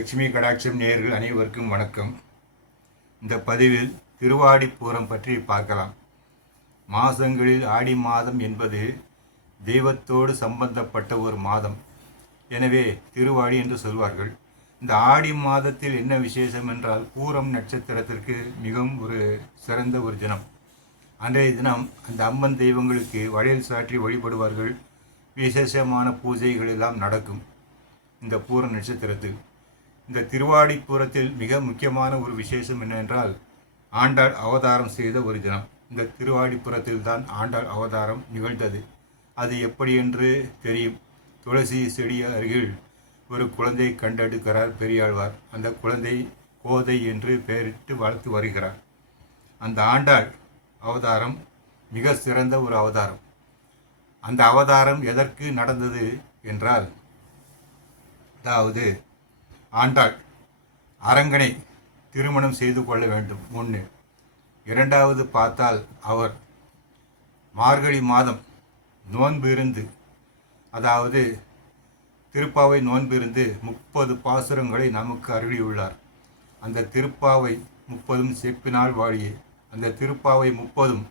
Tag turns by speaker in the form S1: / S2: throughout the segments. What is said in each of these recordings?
S1: லட்சுமி கடாட்சம் நேயர்கள் அனைவருக்கும் வணக்கம். இந்த பதிவில் திருவாடிப்பூரம் பற்றி பார்க்கலாம். மாதங்களில் ஆடி மாதம் என்பது தெய்வத்தோடு சம்பந்தப்பட்ட ஒரு மாதம். எனவே திருவாடி என்று சொல்வார்கள். இந்த ஆடி மாதத்தில் என்ன விசேஷம் என்றால் பூரம் நட்சத்திரத்திற்கு மிகவும் ஒரு சிறந்த ஒரு தினம். அன்றைய தினம் அந்த அம்மன் தெய்வங்களுக்கு வளையல் சாற்றி வழிபடுவார்கள். விசேஷமான பூஜைகள் எல்லாம் நடக்கும். இந்த பூர நட்சத்திரத்தில். இந்த திருவாடிப்புறத்தில் மிக முக்கியமான ஒரு விசேஷம் என்னவென்றால் ஆண்டாள் அவதாரம் செய்த ஒரு தினம். இந்த திருவாடிப்புறத்தில் தான் ஆண்டாள் அவதாரம் நிகழ்ந்தது. அது எப்படி என்று தெரியும். துளசி செடி அருகில் ஒரு குழந்தை கண்டெடுக்கிறார் பெரியாழ்வார். அந்த குழந்தை கோதை என்று பெயரிட்டு வளர்த்து வருகிறார். அந்த ஆண்டாள் அவதாரம் மிக சிறந்த ஒரு அவதாரம். அந்த அவதாரம் எதற்கு நடந்தது என்றால் அதாவது ஆண்டாள் அரங்கனை திருமணம் செய்து கொள்ள வேண்டும். ஒன்று இரண்டாவது பார்த்தால் அவர் மார்கழி மாதம் நோன்பு இருந்து அதாவது திருப்பாவை நோன்பு இருந்து முப்பது பாசுரங்களை நமக்கு அருளியுள்ளார். அந்த திருப்பாவை முப்பதும் செப்பினால் வாழியே. அந்த திருப்பாவை முப்பதும்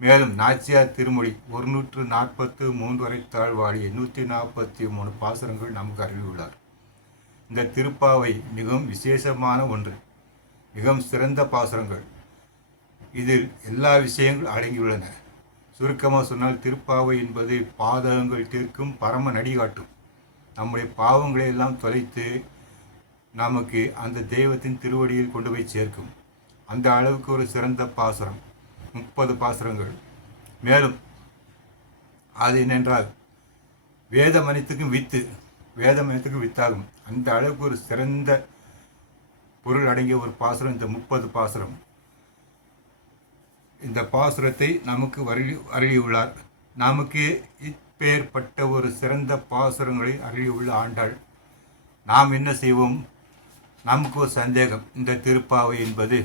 S1: மேலும் நாச்சியார் திருமொழி ஒரு நூற்று நாற்பத்து மூன்று வரை தாழ்வாழிய நூற்றி நாற்பத்தி மூணு பாசுரங்கள் நமக்கு அறிவியுள்ளார் இந்த திருப்பாவை மிகவும் விசேஷமான ஒன்று மிகவும் சிறந்த பாசுரங்கள். இதில் எல்லா விஷயங்கள் அடங்கியுள்ளன. சுருக்கமாக சொன்னால் திருப்பாவை என்பது பாதகங்கள் தீர்க்கும் பரம நடிகாட்டும். நம்முடைய பாவங்களை எல்லாம் தொலைத்து நமக்கு அந்த தெய்வத்தின் திருவடியில் கொண்டு போய் சேர்க்கும். அந்த அளவுக்கு ஒரு சிறந்த பாசுரம். முப்பது பாசுரங்கள். மேலும் அது என்னென்றால் வேத மனித்துக்கும் வித்து வேத மனித்துக்கும் வித்தாகும். அந்த அளவுக்கு ஒரு சிறந்த பொருள் அடங்கிய ஒரு பாசுரம் இந்த முப்பது பாசுரம். இந்த பாசுரத்தை நமக்கு அருளி அருளியுள்ளார். நமக்கு இப்பேற்பட்ட ஒரு சிறந்த பாசுரங்களை அருளியுள்ள ஆண்டாள். நாம் என்ன செய்வோம்? நமக்கு ஒரு சந்தேகம். இந்த திருப்பாவை என்பது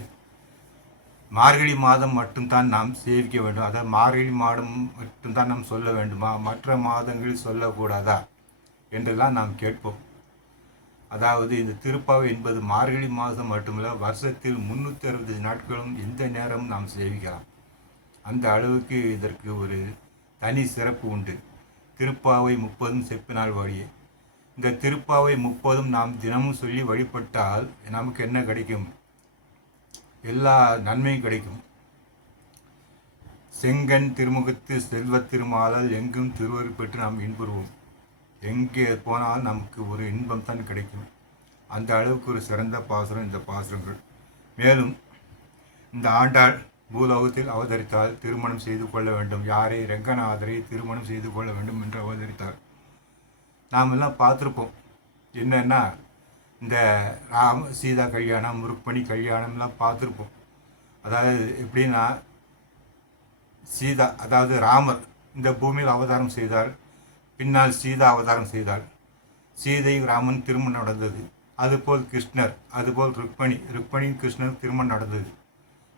S1: மார்கழி மாதம் மட்டும்தான் நாம் சேவிக்க வேண்டும். அதாவது மார்கழி மாதம் மட்டும்தான் நாம் சொல்ல வேண்டுமா? மற்ற மாதங்களில் சொல்லக்கூடாதா? என்றெல்லாம் நாம் கேட்போம். அதாவது இந்த திருப்பாவை என்பது மார்கழி மாதம் மட்டுமல்ல வருஷத்தில் முந்நூற்றி அறுபது நாட்களும் எந்த நேரமும் நாம் சேவிக்கலாம். அந்த அளவுக்கு இதற்கு ஒரு தனி சிறப்பு உண்டு. திருப்பாவை முப்பதும் செப்பினால் வழியே இந்த திருப்பாவை முப்பதும் நாம் தினமும் சொல்லி வழிபட்டால் நமக்கு என்ன கிடைக்கும்? எல்லா நன்மையும் கிடைக்கும். செங்கன் திருமுகத்து செல்வத் திருமாலால் எங்கும் திருவருள் பெற்று நாம் இன்புறுவோம். எங்கே போனால் நமக்கு ஒரு இன்பம் தான் கிடைக்கும். அந்த அளவுக்கு ஒரு சிறந்த பாசுரம் இந்த பாசுரங்கள். மேலும் இந்த ஆண்டாள் பூலோகத்தில் அவதரித்தால் திருமணம் செய்து கொள்ள வேண்டும். யாரை ரங்கநாதரை திருமணம் செய்து கொள்ள வேண்டும் என்று அவதரித்தார். நாம் எல்லாம் பார்த்துருப்போம். என்னென்னா இந்த ராம சீதா கல்யாணம் முருக்மணி கல்யாணம்லாம் பார்த்துருப்போம். அதாவது எப்படின்னா சீதா அதாவது ராமர் இந்த பூமியில் அவதாரம் செய்தார். பின்னால் சீதா அவதாரம் செய்தாள். சீதை ராமன் திருமணம் நடந்தது. அதுபோல் கிருஷ்ணர் அதுபோல் ருக்மணி ருக்மணி கிருஷ்ணர் திருமணம் நடந்தது.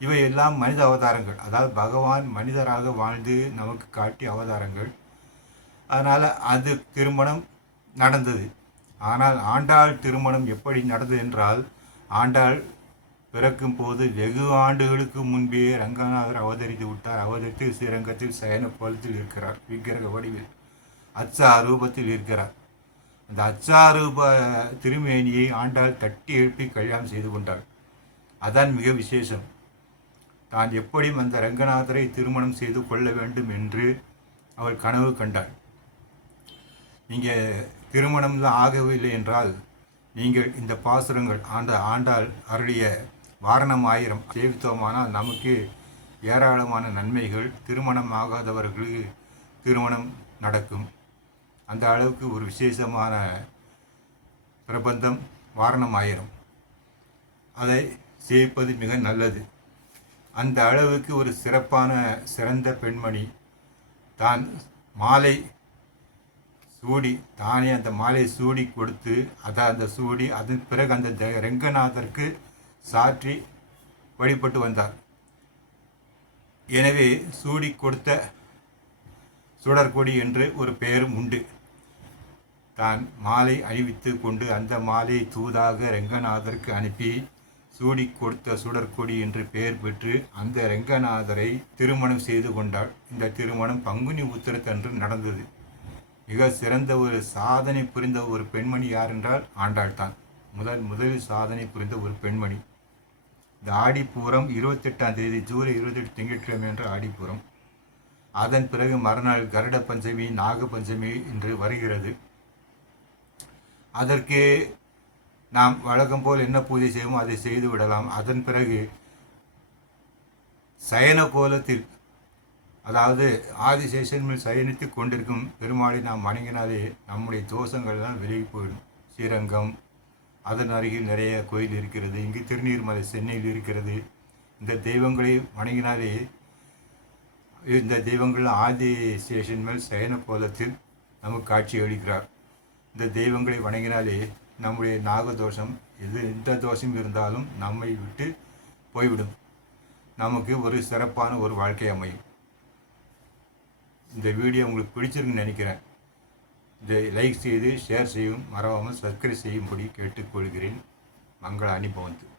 S1: இவை எல்லாம் மனித அவதாரங்கள். அதாவது பகவான் மனிதராக வாழ்ந்து நமக்கு காட்டிய அவதாரங்கள். அதனால் அது திருமணம் நடந்தது. ஆனால் ஆண்டாள் திருமணம் எப்படி நடந்தது என்றால் ஆண்டாள் பிறக்கும் போது வெகு ஆண்டுகளுக்கு முன்பே ரங்கநாதர் அவதரித்து விட்டார். அவதரித்து ஸ்ரீரங்கத்தில் சயன கோலத்தில் இருக்கிறார். விக்கிரக வடிவில் அச்சா ரூபத்தில் இருக்கிறார். அந்த அச்சா ரூப திருமேனியை ஆண்டாள் தட்டி எழுப்பி கல்யாணம் செய்து கொண்டாள். அதான் மிக விசேஷம். தான் எப்படியும் அந்த ரங்கநாதரை திருமணம் செய்து கொள்ள வேண்டும் என்று அவள் கனவு கண்டாள். நீங்கள் திருமணம் ஆகவில்லை என்றால் நீங்கள் இந்த பாசுரங்கள் ஆண்ட ஆண்டால் அருளிய வாரணம் ஆயிரம் சேவித்தோமானால் நமக்கு ஏராளமான நன்மைகள் திருமணம் ஆகாதவர்களுக்கு திருமணம் நடக்கும். அந்த அளவுக்கு ஒரு விசேஷமான பிரபந்தம் வாரணம் ஆயிரம் அதை சேவிப்பது மிக நல்லது. அந்த அளவுக்கு ஒரு சிறப்பான சிறந்த பெண்மணி தான் மாலை சூடி தானே அந்த மாலையை சூடி கொடுத்து அதை அந்த சூடி அதன் பிறகு அந்த த- ரெங்கநாதருக்கு சாற்றி வழிபட்டு வந்தார். எனவே சூடி கொடுத்த சுடர்கொடி என்று ஒரு பெயரும் உண்டு. தான் மாலை அணிவித்து கொண்டு அந்த மாலையை தூதாக ரெங்கநாதருக்கு அனுப்பி சூடி கொடுத்த சுடர்கொடி என்று பெயர் பெற்று அந்த ரெங்கநாதரை திருமணம் செய்து கொண்டாள். இந்த திருமணம் பங்குனி உத்திரத்தன்று நடந்தது. மிக சிறந்த ஒரு சாதனை புரிந்த ஒரு பெண்மணி யார் என்றால் ஆண்டாள் தான் முதல் முதலில் சாதனை புரிந்த ஒரு பெண்மணி. இந்த ஆடிப்பூரம் இருபத்தெட்டாம் தேதி ஜூலை இருபத்தெட்டு திங்கட்கிழமை என்ற ஆடிப்பூரம். அதன் பிறகு மறுநாள் கருட பஞ்சமி நாக பஞ்சமி என்று வருகிறது. அதற்கு நாம் வழக்கம் போல் என்ன பூஜை செய்வோமோ அதை செய்து விடலாம். அதன் பிறகு சயன கோலத்தில் அதாவது ஆதிசேஷன் மேல் சயனித்து கொண்டிருக்கும் பெருமாளை நாம் வணங்கினாலே நம்முடைய தோஷங்கள்லாம் விலகி போயிடும். ஸ்ரீரங்கம் அதன் அருகில் நிறைய கோயில் இருக்கிறது இங்கு திருநீர்மலை சென்னையில் இருக்கிறது. இந்த தெய்வங்களை வணங்கினாலே இந்த தெய்வங்கள் ஆதி ஸ்டேஷன் மேல் சயன கோலத்தில் நமக்கு காட்சி அளிக்கிறார். இந்த தெய்வங்களை வணங்கினாலே நம்முடைய நாகதோஷம் எது எந்த தோஷம் இருந்தாலும் நம்மை விட்டு போய்விடும். நமக்கு ஒரு சிறப்பான ஒரு வாழ்க்கை அமையும். இந்த வீடியோ உங்களுக்கு பிடிச்சிருக்குன்னு நினைக்கிறேன். இதை லைக் செய்து ஷேர் செய்யும் மறவாமல் சப்ஸ்கிரைப் செய்யும்படி கேட்டுக்கொள்கிறேன். மங்கள அனுபவத்து